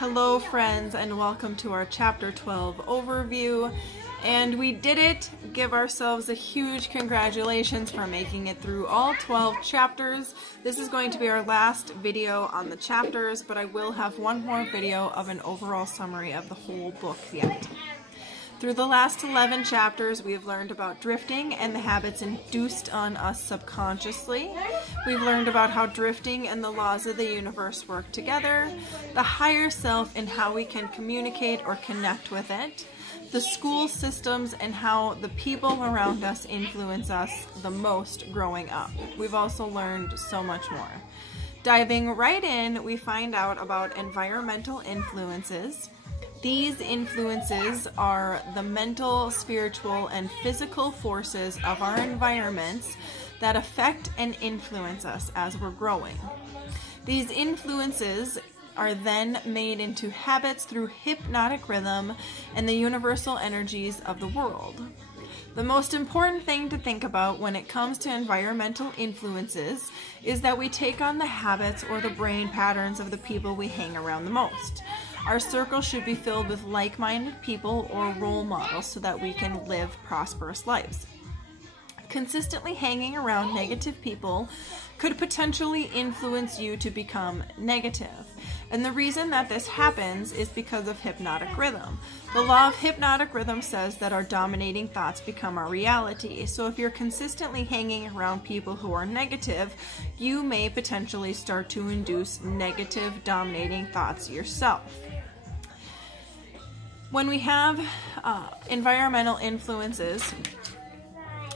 Hello friends, and welcome to our chapter 12 overview. And we did it. Give ourselves a huge congratulations for making it through all 12 chapters. This is going to be our last video on the chapters, but I will have one more video of an overall summary of the whole book yet. Through the last 11 chapters, we've learned about drifting and the habits induced on us subconsciously. We've learned about how drifting and the laws of the universe work together, the higher self and how we can communicate or connect with it, the school systems and how the people around us influence us the most growing up. We've also learned so much more. Diving right in, we find out about environmental influences. These influences are the mental, spiritual, and physical forces of our environments that affect and influence us as we're growing. These influences are then made into habits through hypnotic rhythm and the universal energies of the world. The most important thing to think about when it comes to environmental influences is that we take on the habits or the brain patterns of the people we hang around the most. Our circle should be filled with like-minded people or role models so that we can live prosperous lives. Consistently hanging around negative people could potentially influence you to become negative. And the reason that this happens is because of hypnotic rhythm. The law of hypnotic rhythm says that our dominating thoughts become our reality. So if you're consistently hanging around people who are negative, you may potentially start to induce negative dominating thoughts yourself. When we have environmental influences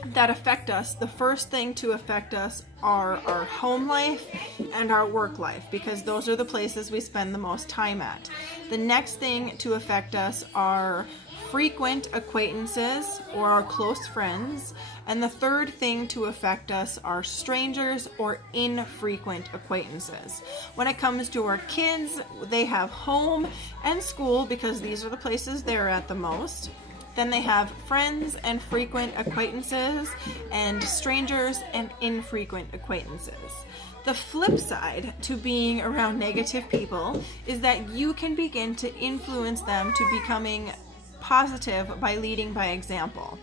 that affect us, the first thing to affect us are our home life and our work life, because those are the places we spend the most time at. The next thing to affect us are frequent acquaintances or our close friends, and the third thing to affect us are strangers or infrequent acquaintances. When it comes to our kids, they have home and school because these are the places they're at the most. Then they have friends and frequent acquaintances and strangers and infrequent acquaintances. The flip side to being around negative people is that you can begin to influence them to becoming positive by leading by example.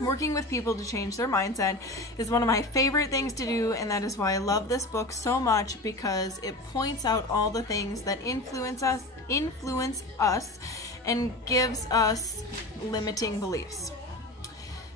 Working with people to change their mindset is one of my favorite things to do, and that is why I love this book so much, because it points out all the things that influence us and gives us limiting beliefs.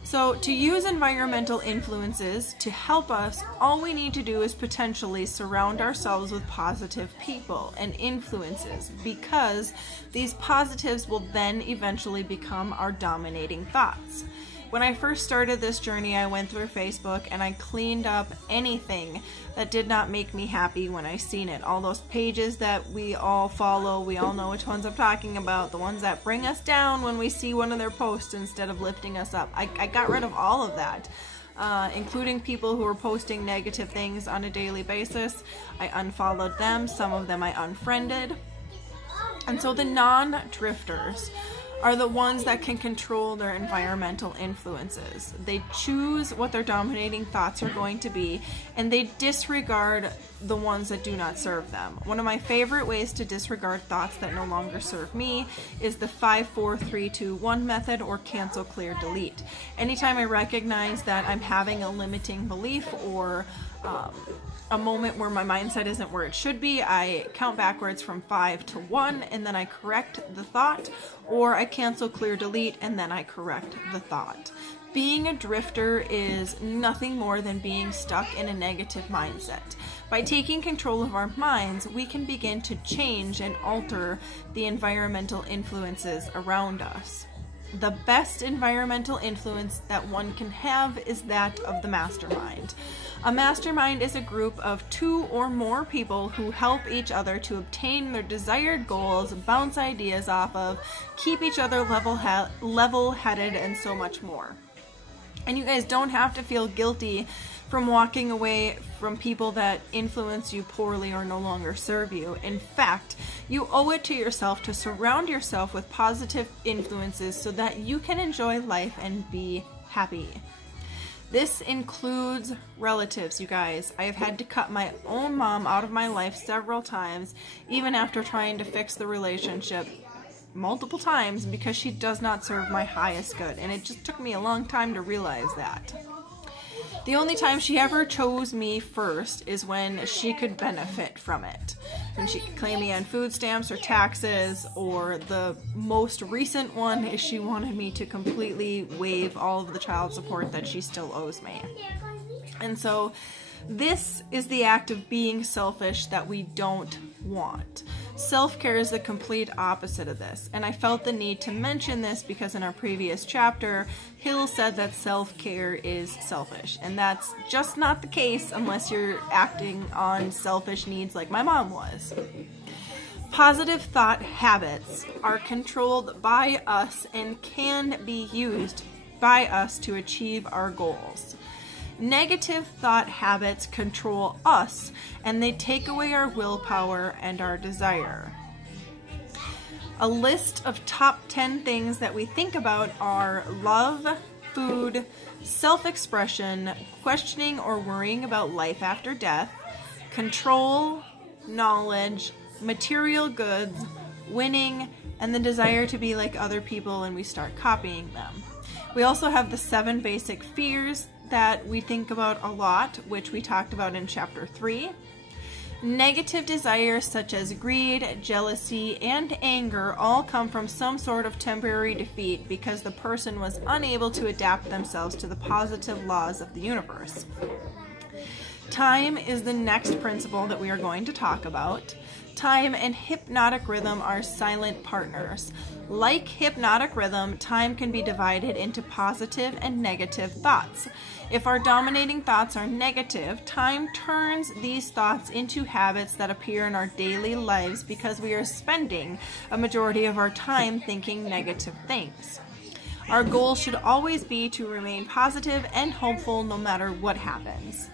So to use environmental influences to help us, all we need to do is potentially surround ourselves with positive people and influences, because these positives will then eventually become our dominating thoughts. When I first started this journey, I went through Facebook and I cleaned up anything that did not make me happy when I seen it. All those pages that we all follow, we all know which ones I'm talking about, the ones that bring us down when we see one of their posts instead of lifting us up. I got rid of all of that, including people who were posting negative things on a daily basis. I unfollowed them, some of them I unfriended. And so the non-drifters are the ones that can control their environmental influences. They choose what their dominating thoughts are going to be, and they disregard the ones that do not serve them. One of my favorite ways to disregard thoughts that no longer serve me is the 5-4-3-2-1 method, or cancel, clear, delete. Anytime I recognize that I'm having a limiting belief or a moment where my mindset isn't where it should be, I count backwards from 5 to 1 and then I correct the thought, or I cancel, clear, delete, and then I correct the thought. Being a drifter is nothing more than being stuck in a negative mindset. By taking control of our minds, we can begin to change and alter the environmental influences around us. The best environmental influence that one can have is that of the mastermind. A mastermind is a group of 2 or more people who help each other to obtain their desired goals, bounce ideas off of, keep each other level-headed, and so much more. And you guys don't have to feel guilty from walking away from people that influence you poorly or no longer serve you. In fact, you owe it to yourself to surround yourself with positive influences so that you can enjoy life and be happy. This includes relatives, you guys. I have had to cut my own mom out of my life several times, even after trying to fix the relationship multiple times, because she does not serve my highest good. And it just took me a long time to realize that. The only time she ever chose me first is when she could benefit from it. When she could claim me on food stamps or taxes, or the most recent one is she wanted me to completely waive all of the child support that she still owes me. And so this is the act of being selfish that we don't want. Self-care is the complete opposite of this, and I felt the need to mention this because in our previous chapter, Hill said that self-care is selfish, and that's just not the case unless you're acting on selfish needs like my mom was. Positive thought habits are controlled by us and can be used by us to achieve our goals. Negative thought habits control us, and they take away our willpower and our desire. A list of top 10 things that we think about are love, food, self-expression, questioning or worrying about life after death, control, knowledge, material goods, winning, and the desire to be like other people, and we start copying them. We also have the 7 basic fears that we think about a lot, which we talked about in chapter 3. Negative desires such as greed, jealousy, and anger all come from some sort of temporary defeat because the person was unable to adapt themselves to the positive laws of the universe. Time is the next principle that we are going to talk about. Time and hypnotic rhythm are silent partners. Like hypnotic rhythm, time can be divided into positive and negative thoughts. If our dominating thoughts are negative, time turns these thoughts into habits that appear in our daily lives because we are spending a majority of our time thinking negative things. Our goal should always be to remain positive and hopeful no matter what happens.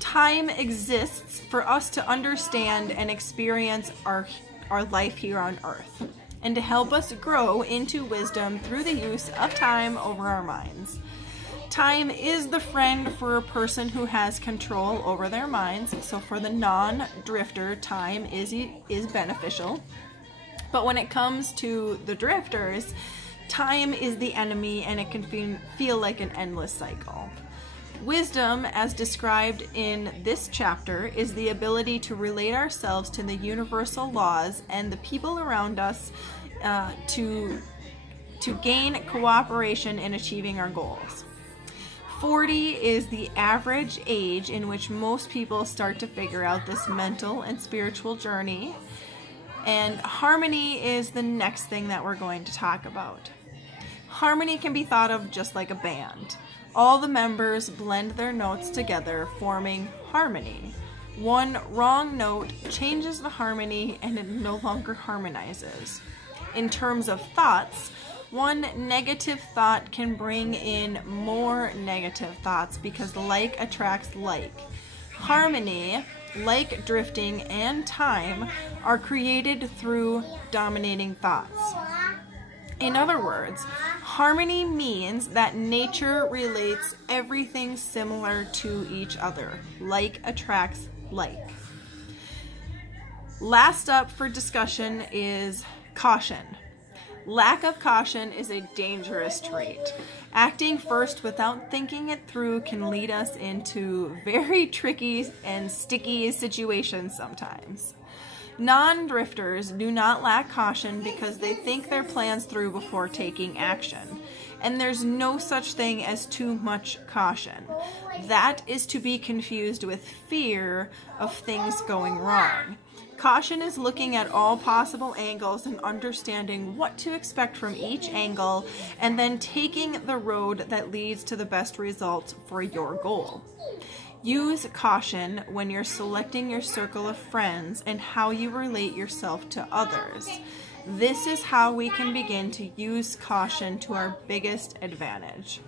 Time exists for us to understand and experience our life here on earth, and to help us grow into wisdom through the use of time over our minds. Time is the friend for a person who has control over their minds, so for the non-drifter, time is beneficial. But when it comes to the drifters, time is the enemy, and it can feel like an endless cycle. Wisdom, as described in this chapter, is the ability to relate ourselves to the universal laws and the people around us to gain cooperation in achieving our goals. 40 is the average age in which most people start to figure out this mental and spiritual journey. And harmony is the next thing that we're going to talk about. Harmony can be thought of just like a band. All the members blend their notes together, forming harmony. One wrong note changes the harmony and it no longer harmonizes. In terms of thoughts, one negative thought can bring in more negative thoughts because like attracts like. Harmony, like drifting, and time are created through dominating thoughts. In other words, harmony means that nature relates everything similar to each other. Like attracts like. Last up for discussion is caution. Lack of caution is a dangerous trait. Acting first without thinking it through can lead us into very tricky and sticky situations sometimes. Non-drifters do not lack caution because they think their plans through before taking action. And there's no such thing as too much caution. That is to be confused with fear of things going wrong. Caution is looking at all possible angles and understanding what to expect from each angle, and then taking the road that leads to the best result for your goal. Use caution when you're selecting your circle of friends and how you relate yourself to others. This is how we can begin to use caution to our biggest advantage.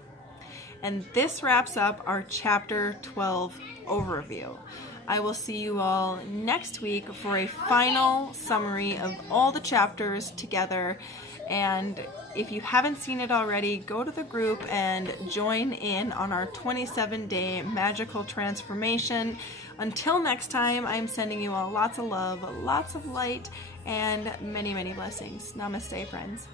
And this wraps up our Chapter 12 overview. I will see you all next week for a final summary of all the chapters together. And if you haven't seen it already, go to the group and join in on our 27-day magical transformation. Until next time, I'm sending you all lots of love, lots of light, and many, many blessings. Namaste, friends.